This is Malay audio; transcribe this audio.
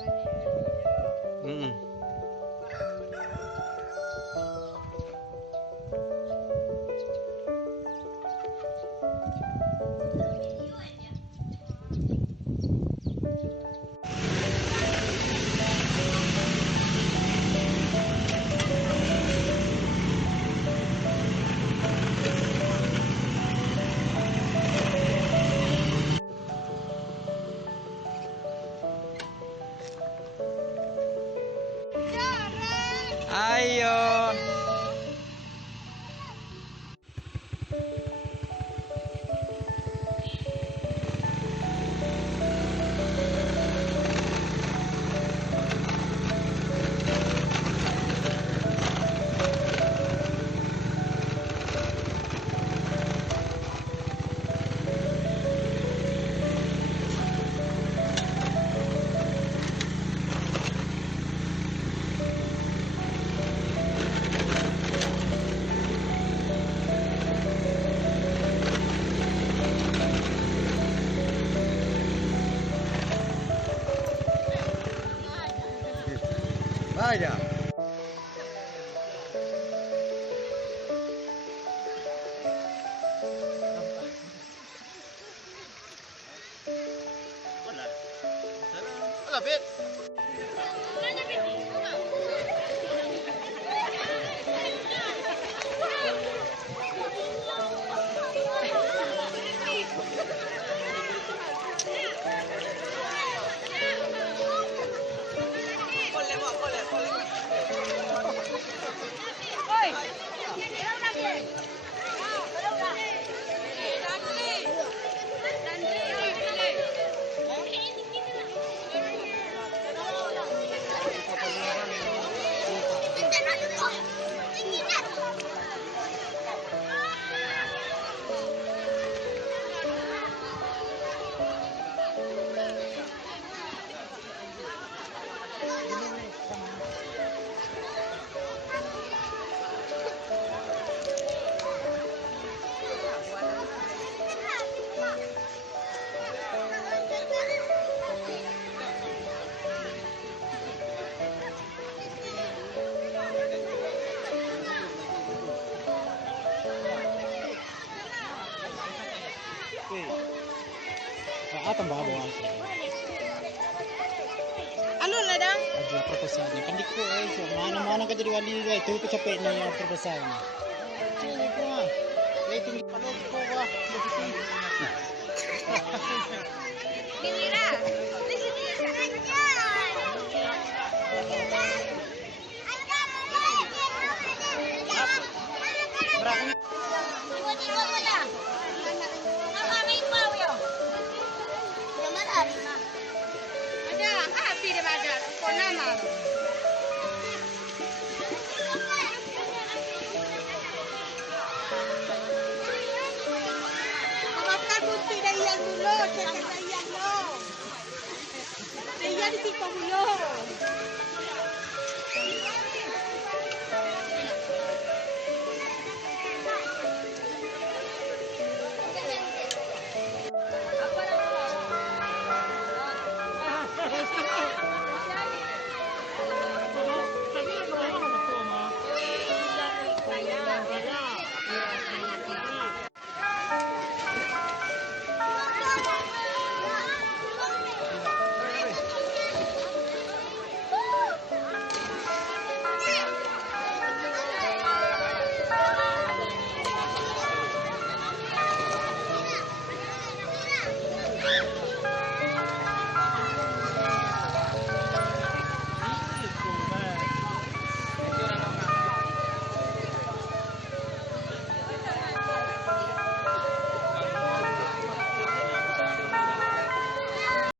Mm. Ayo. Vaya. Hola, Pet. Atang bawa. Ano na dang? Ada proposal ni kandi ko so mana-mana ka jadi wali itu ko capek na yung proposal ni. Sini ko. Waiting palog ko wa. Binira. Di sini sa kanya. Berani. Tiba-tiba wala. Kami mau yo. Naman ari na. Ada, di badan. Ko nama. Makan bunti dari yang dulu, cek dari yang dulu. Dari yang di dulu.